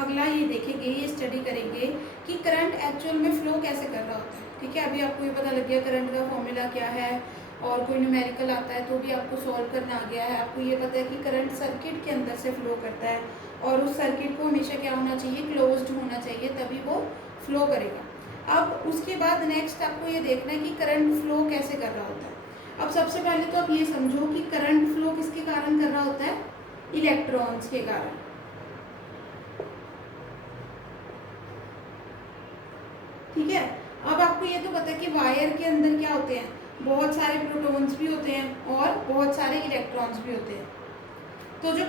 अगला ये देखेंगे, ये स्टडी करेंगे कि करंट एक्चुअल में फ्लो कैसे कर रहा होता है। ठीक है, अभी आपको ये पता लग गया करंट का फॉर्मूला क्या है, और कोई न्यूमेरिकल आता है तो भी आपको सॉल्व करना आ गया है। आपको ये पता है कि करंट सर्किट के अंदर से फ्लो करता है, और उस सर्किट को हमेशा क्या होना चाहिए, क्लोज्ड होना चाहिए, तभी वो फ्लो करेगा। अब उसके बाद नेक्स्ट आपको ये देखना है कि करंट फ्लो कैसे कर रहा होता है। अब सबसे पहले तो आप ये समझो कि करंट फ्लो किसके कारण कर रहा होता है, इलेक्ट्रॉन्स के कारण। ठीक है, अब आपको ये तो पता है कि वायर के अंदर क्या होते हैं, बहुत सारे प्रोटॉन्स भी होते हैं और बहुत सारे इलेक्ट्रॉन्स भी होते हैं। तो जो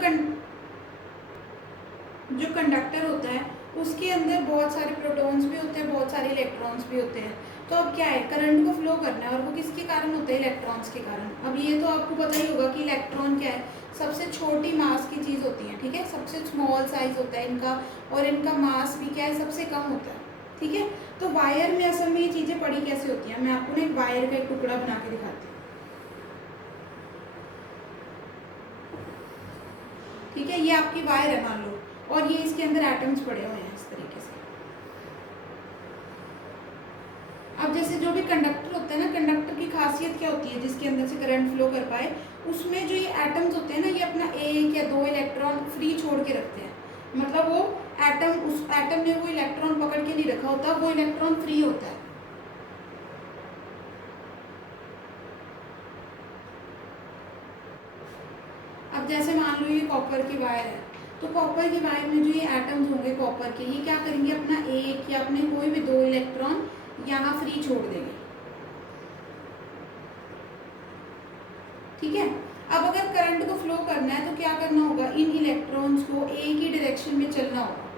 कंडक्टर होता है उसके अंदर बहुत सारे प्रोटॉन्स भी होते हैं, बहुत सारे इलेक्ट्रॉन्स भी होते हैं। तो अब क्या है, करंट को फ्लो करना है, और वो किसके कारण होता है, इलेक्ट्रॉन्स के कारण। अब ये तो आपको पता ही होगा कि इलेक्ट्रॉन क्या है, सबसे छोटी मास की चीज़ होती है। ठीक है, सबसे स्मॉल साइज होता है इनका, और इनका मास भी क्या है, सबसे कम होता है। ठीक है, तो वायर में असल में ये चीज़ें पड़ी कैसे होती हैं, मैं आपको ना एक वायर का एक टुकड़ा बना के दिखाती हूँ। ठीक है, ये आपकी वायर है मान लो, और ये इसके अंदर एटम्स पड़े हुए हैं इस तरीके से। अब जैसे जो भी कंडक्टर होता है ना, कंडक्टर की खासियत क्या होती है, जिसके अंदर से करंट फ्लो कर पाए, उसमें जो ये एटम्स होते हैं ना, ये अपना एक या दो इलेक्ट्रॉन फ्री छोड़ के रखते हैं। मतलब वो एटम, उस एटम ने वो इलेक्ट्रॉन पकड़ के नहीं रखा होता, वो इलेक्ट्रॉन फ्री होता है। अब जैसे मान लो ये कॉपर की वायर है, तो कॉपर की वायर में जो ये एटम्स होंगे कॉपर के, ये क्या करेंगे, अपना एक या अपने कोई भी दो इलेक्ट्रॉन यहाँ फ्री छोड़ देंगे। ठीक है, अब अगर करंट को फ्लो करना है तो क्या करना होगा, इन इलेक्ट्रॉन्स को एक ही डायरेक्शन में चलना होगा।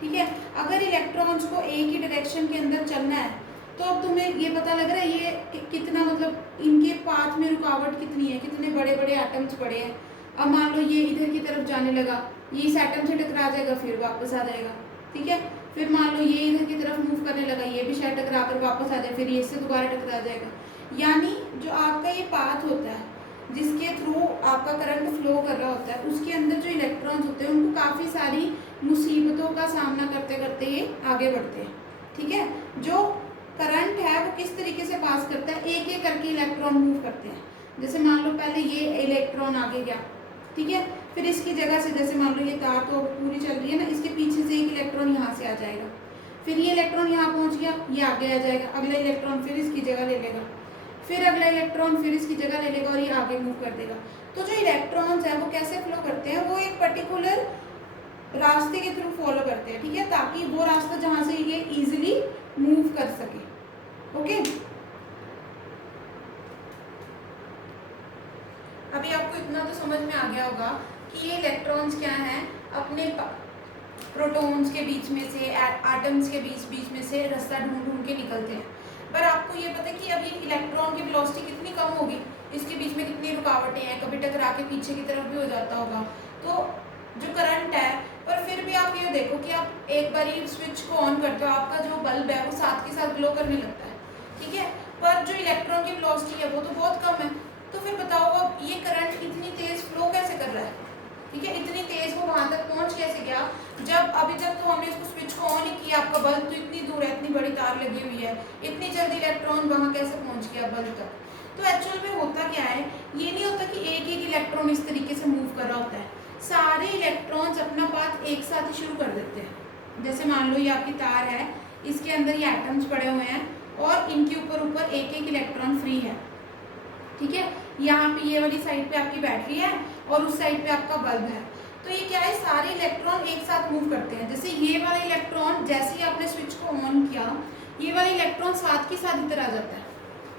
ठीक है, अगर इलेक्ट्रॉन्स को एक ही डायरेक्शन के अंदर चलना है, तो अब तुम्हें ये पता लग रहा है ये कितना, मतलब इनके पाथ में रुकावट कितनी है, कितने बड़े बड़े एटम्स पड़े हैं। अब मान लो ये इधर की तरफ जाने लगा, ये इस एटम से टकरा जाएगा, फिर वापस आ जाएगा। ठीक है, फिर मान लो ये इधर की तरफ मूव करने लगा, ये भी शायद टकरा कर वापस आ जाए, फिर ये इससे दोबारा टकरा जाएगा। यानी जो आपका ये पाथ होता है जिसके थ्रू आपका करंट फ्लो कर रहा होता है, उसके अंदर जो इलेक्ट्रॉन्स होते हैं उनको काफ़ी सारी मुसीबतों का सामना करते करते ये आगे बढ़ते हैं। ठीक है, जो करंट है वो किस तरीके से पास करता है, एक एक करके इलेक्ट्रॉन मूव करते हैं। जैसे मान लो पहले ये इलेक्ट्रॉन आगे गया, ठीक है, फिर इसकी जगह से, जैसे मान लो ये तार तो पूरी चल रही है ना, इसके पीछे से एक इलेक्ट्रॉन यहाँ से आ जाएगा, फिर ये इलेक्ट्रॉन यहाँ पहुँच गया, ये आगे आ जाएगा, अगला इलेक्ट्रॉन फिर इसकी जगह ले लेगा, फिर अगला इलेक्ट्रॉन फिर इसकी जगह ले लेगा, और ये आगे मूव कर देगा। तो जो इलेक्ट्रॉन्स है वो कैसे फ्लो करते हैं, वो एक पर्टिकुलर रास्ते के थ्रू फॉलो करते हैं। ठीक है, ताकि वो रास्ता जहाँ से ये इजीली मूव कर सके। ओके, अभी आपको इतना तो समझ में आ गया होगा कि ये इलेक्ट्रॉन्स क्या हैं, अपने प्रोटॉन्स के बीच में से, एटम्स के बीच में से रास्ता ढूंढ ढूंढ के निकलते हैं। पर आपको ये पता है कि अभी इलेक्ट्रॉन की वेलोसिटी कितनी कम होगी, इसके बीच में कितनी रुकावटें हैं, कभी टकरा के पीछे की तरफ भी हो जाता होगा। तो जो करंट है, पर फिर भी आप ये देखो कि आप एक बार स्विच को ऑन करते हो, आपका जो बल्ब है वो साथ के साथ ग्लो करने लगता है। ठीक है, पर जो इलेक्ट्रॉन की वेलोसिटी है वो तो बहुत कम है। तो फिर बताओ अब ये करंट इतनी तेज फ्लो कैसे कर रहा है। ठीक है, इतनी तेज वो वहां तक पहुंच कैसे गया, जब अभी तक तो हमने इसको स्विच को ऑन ही किया, आपका बल्ब तो इतनी दूर है, इतनी बड़ी तार लगी हुई है, इतनी जल्दी इलेक्ट्रॉन वहां कैसे पहुंच गया बल्ब तक। तो एक्चुअल में होता क्या है, ये नहीं होता कि एक एक इलेक्ट्रॉन इस तरीके से मूव कर रहा होता है, सारे इलेक्ट्रॉन्स अपना पाथ एक साथ ही शुरू कर देते हैं। जैसे मान लो ये आपकी तार है, इसके अंदर ये एटम्स पड़े हुए हैं, और इनके ऊपर एक एक इलेक्ट्रॉन फ्री है। ठीक है, यहाँ पे ये वाली साइड पे आपकी बैटरी है, और उस साइड पे आपका बल्ब है। तो ये क्या है, सारे इलेक्ट्रॉन एक साथ मूव करते हैं। जैसे ये वाला इलेक्ट्रॉन, जैसे ही आपने स्विच को ऑन किया, ये वाला इलेक्ट्रॉन साथ के साथ इधर आ जाता है।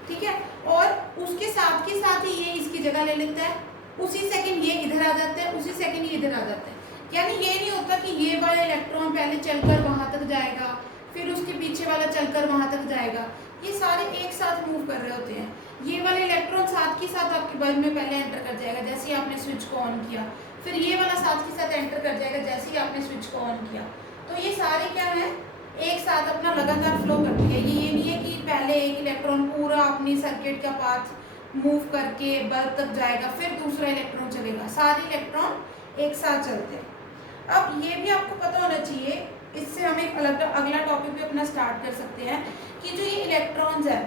ठीक है, और उसके साथ के साथ ही ये इसकी जगह ले लेता है, उसी सेकंड ये इधर आ जाता है, उसी सेकंड ये इधर आ जाता है। यानी ये नहीं होता कि ये वाला इलेक्ट्रॉन पहले चलकर वहां तक जाएगा, फिर उसके पीछे वाला चलकर वहां तक जाएगा। ये सारे एक साथ मूव कर रहे होते हैं। ये वाले इलेक्ट्रॉन साथ के साथ आपके बल्ब में पहले एंटर कर जाएगा जैसे ही आपने स्विच को ऑन किया, फिर ये वाला साथ के साथ एंटर कर जाएगा जैसे ही आपने स्विच को ऑन किया। तो ये सारे क्या है, एक साथ अपना लगातार फ्लो करती है। ये नहीं है कि पहले एक इलेक्ट्रॉन पूरा अपनी सर्किट का पाथ मूव करके बल्ब तक जाएगा, फिर दूसरा इलेक्ट्रॉन चलेगा। सारे इलेक्ट्रॉन एक साथ चलते हैं। अब ये भी आपको पता होना चाहिए, इससे हम एक अलग अगला टॉपिक भी अपना स्टार्ट कर सकते हैं कि जो ये इलेक्ट्रॉन्स है,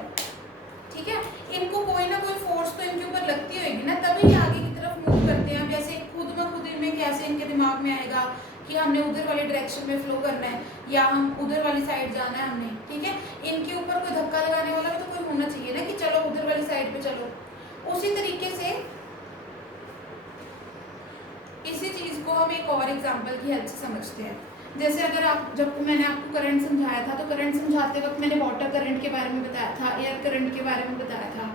ठीक है, इनको कोई ना कोई फोर्स तो इनके ऊपर लगती होगी ना, तभी ये आगे की तरफ मूव करते हैं। जैसे खुद में कैसे इनके दिमाग में आएगा कि हमने उधर वाले डायरेक्शन में फ्लो करना है या हम उधर वाली साइड जाना है हमने, ठीक है। इनके ऊपर कोई धक्का लगाने वाला भी तो कोई होना चाहिए ना कि चलो उधर वाली साइड पे चलो। उसी तरीके से इसी चीज को हम एक और एग्जांपल की हेल्प से समझते हैं। जैसे अगर आप, जब मैंने आपको करंट समझाया था, तो करंट समझाते वक्त मैंने वाटर करंट के बारे में बताया था, एयर करंट के बारे में बताया था,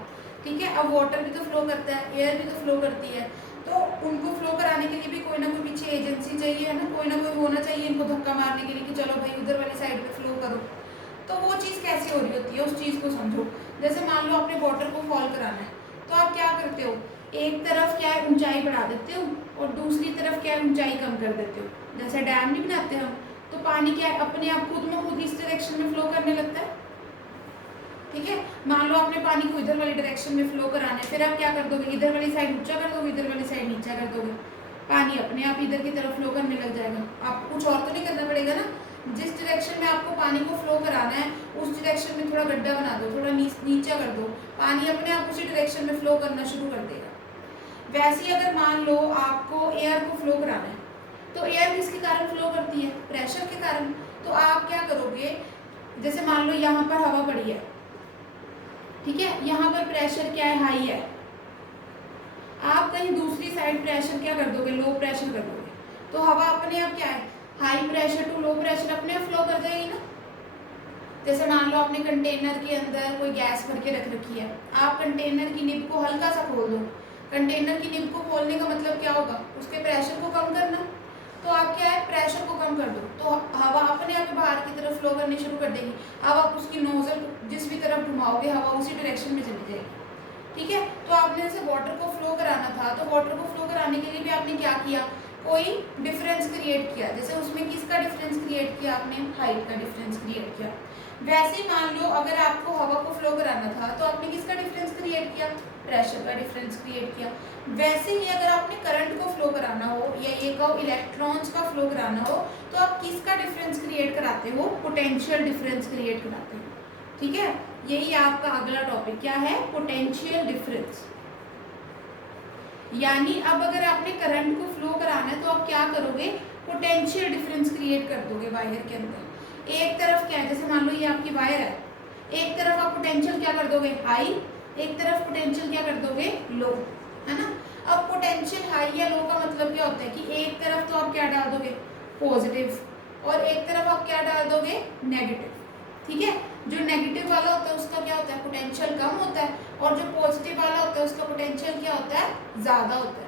ठीक है। अब वाटर भी तो फ्लो करता है, एयर भी तो फ्लो करती है, तो उनको फ्लो कराने के लिए भी कोई ना कोई पीछे एजेंसी चाहिए है ना, कोई ना कोई होना चाहिए इनको धक्का मारने के लिए कि चलो भाई उधर वाली साइड पे फ्लो करो। तो वो चीज़ कैसे हो रही होती है, उस चीज़ को समझो। जैसे मान लो आपने वाटर को फॉल कराना है, तो आप क्या करते हो, एक तरफ क्या है ऊंचाई बढ़ा देते हो और दूसरी तरफ क्या है ऊंचाई कम कर देते हो। जैसे डैम नहीं बनाते हम, तो पानी क्या है अपने आप खुद में खुद इस डायरेक्शन में फ्लो करने लगता है, ठीक है। मान लो आपने पानी को इधर वाली डायरेक्शन में फ्लो कराना है, फिर आप क्या कर दोगे, इधर वाली साइड ऊंचा कर दोगे, इधर वाली साइड नीचा कर दोगे, पानी अपने आप इधर की तरफ फ्लो करने लग जाएगा। आपको कुछ और तो नहीं करना पड़ेगा ना। जिस डायरेक्शन में आपको पानी को फ्लो कराना है उस डायरेक्शन में थोड़ा गड्ढा बना दो, थोड़ा नीचा कर दो, पानी अपने आप उसी डायरेक्शन में फ्लो करना शुरू कर देगा। वैसे ही अगर मान लो आपको एयर को फ्लो कराना है, तो एयर किसके कारण फ्लो करती है, प्रेशर के कारण। तो आप क्या करोगे, जैसे मान लो यहाँ पर हवा पड़ी है, ठीक है, यहाँ पर प्रेशर क्या है, हाई है, आप कहीं दूसरी साइड प्रेशर क्या कर दोगे, लो प्रेशर कर दोगे, तो हवा अपने आप क्या है, high pressure to low pressure अपने आप फ्लो कर जाएगी ना। जैसे मान लो आपने कंटेनर के अंदर कोई गैस भर के रख रखी है, आप कंटेनर की निब को हल्का सा खोल दो। कंटेनर की निब को खोलने का मतलब क्या होगा, उसके प्रेशर को कम करना। तो आप क्या है, प्रेशर को कम कर दो, तो हवा अपने आप बाहर की तरफ फ्लो करनी शुरू कर देगी। अब आप उसकी नोजल जिस भी तरफ घुमाओगे हवा उसी डायरेक्शन में चली जाएगी, ठीक है। तो आपने जैसे वाटर को फ्लो कराना था, तो वाटर को फ्लो कराने के लिए भी आपने क्या किया, कोई डिफरेंस क्रिएट किया। जैसे उसमें किसका डिफरेंस क्रिएट किया आपने, हाइट का डिफरेंस क्रिएट किया। वैसे ही मान लो अगर आपको हवा को फ्लो कराना था, तो आपने किसका डिफरेंस क्रिएट किया, प्रेशर का डिफरेंस क्रिएट किया। वैसे ही अगर आपने करंट को फ्लो कराना हो या ये कहो इलेक्ट्रॉन्स का फ्लो कराना हो, तो आप किसका डिफरेंस क्रिएट कराते हो, पोटेंशियल डिफरेंस क्रिएट कराते हो, ठीक है। यही आपका अगला टॉपिक क्या है, पोटेंशियल डिफरेंस। यानी अब अगर आपने करंट को फ्लो कराना है, तो आप क्या करोगे, पोटेंशियल डिफरेंस क्रिएट कर दोगे वायर के अंदर। एक तरफ क्या है, जैसे मान लो ये आपकी वायर है, एक तरफ आप पोटेंशियल क्या कर दोगे, हाई, एक तरफ पोटेंशियल क्या कर दोगे, लो, है ना। अब पोटेंशियल हाई या लो का मतलब क्या होता है कि एक तरफ तो आप क्या डाल दोगे, पॉजिटिव, और एक तरफ आप क्या डाल दोगे, नेगेटिव, ठीक है। जो नेगेटिव वाला होता है उसका क्या होता है, पोटेंशियल कम होता है, और जो पॉजिटिव वाला होता है उसका पोटेंशियल क्या होता है, ज़्यादा होता है।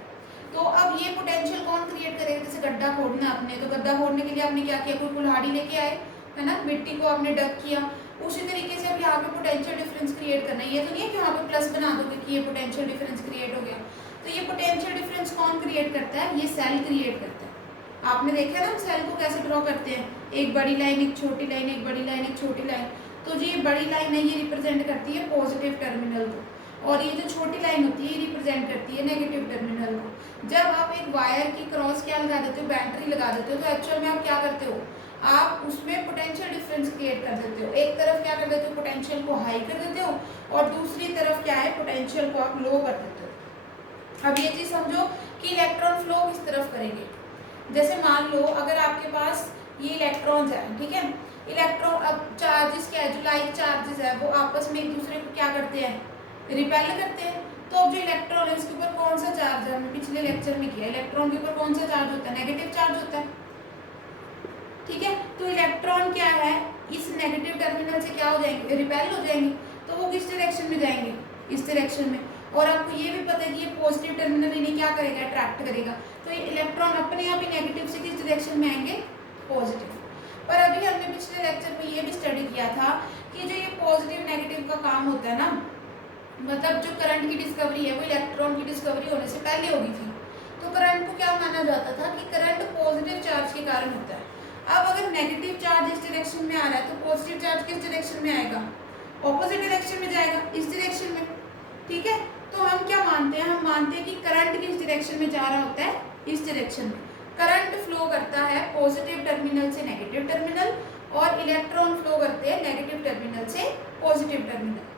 तो अब ये पोटेंशियल कौन क्रिएट करेगा, जैसे गड्ढा खोदना आपने, तो गड्ढा खोदने के लिए आपने क्या किया, कोई कुल्हाड़ी लेके आए, है ना, मिट्टी को आपने डग किया। उसी तरीके से अब यहाँ पे पोटेंशियल डिफरेंस क्रिएट करना है। ये तो नहीं है कि यहाँ पे प्लस बना दोगे कि ये पोटेंशियल डिफरेंस क्रिएट हो गया। तो ये पोटेंशियल डिफरेंस कौन क्रिएट करता है, ये सेल क्रिएट करता है। आपने देखा ना हम सेल को कैसे ड्रॉ करते हैं, एक बड़ी लाइन, एक छोटी लाइन, एक बड़ी लाइन, एक छोटी लाइन। तो जो ये बड़ी लाइन है ये रिप्रेजेंट करती है पॉजिटिव टर्मिनल को, और ये जो छोटी लाइन होती है ये रिप्रेजेंट करती है नेगेटिव टर्मिनल को। जब आप एक वायर की क्रॉस क्या लगा देते हो, बैटरी लगा देते हो, तो एक्चुअल में आप क्या करते हो, आप उसमें पोटेंशियल डिफरेंस क्रिएट कर देते हो। एक तरफ क्या कर देते हो, पोटेंशियल को हाई कर देते हो, और दूसरी तरफ क्या है, पोटेंशियल को आप लो कर देते हो। अब ये चीज़ समझो कि इलेक्ट्रॉन फ्लो किस तरफ करेंगे। जैसे मान लो अगर आपके पास ये इलेक्ट्रॉन्स है, ठीक है, इलेक्ट्रॉन, अब चार्जेस क्या है, जो लाइक चार्जेस है वो आपस में एक दूसरे को क्या करते हैं, रिपेल करते हैं। तो अब जो इलेक्ट्रॉन है इसके ऊपर कौन सा चार्ज है, हमने पिछले लेक्चर में किया, इलेक्ट्रॉन के ऊपर कौन सा चार्ज होता है, नेगेटिव चार्ज होता है, ठीक है। तो इलेक्ट्रॉन क्या है, इस नेगेटिव टर्मिनल से क्या हो जाएंगे, रिपेल हो जाएंगे, तो वो किस डायरेक्शन में जाएंगे, इस डायरेक्शन में। और आपको ये भी पता है कि ये पॉजिटिव टर्मिनल इन्हें क्या करेगा, अट्रैक्ट करेगा। तो ये इलेक्ट्रॉन अपने आप ही नेगेटिव से किस डायरेक्शन में आएंगे, पॉजिटिव। पर अभी हमने पिछले लेक्चर में ये भी स्टडी किया था कि जो ये पॉजिटिव नेगेटिव का काम होता है ना, मतलब जो करंट की डिस्कवरी है वो इलेक्ट्रॉन की डिस्कवरी होने से पहले होगी थी। तो करंट को क्या माना जाता था कि करंट पॉजिटिव चार्ज के कारण होता है। अब अगर नेगेटिव चार्ज इस डायरेक्शन में आ रहा है, तो पॉजिटिव चार्ज किस डायरेक्शन में आएगा, ऑपोजिट डायरेक्शन में जाएगा, इस डायरेक्शन में, ठीक है। तो हम क्या मानते हैं, हम मानते हैं कि करंट किस डायरेक्शन में जा रहा होता है, इस डायरेक्शन में। करंट फ्लो करता है पॉजिटिव टर्मिनल से नेगेटिव टर्मिनल और इलेक्ट्रॉन फ्लो करते हैं नेगेटिव टर्मिनल से पॉजिटिव टर्मिनल।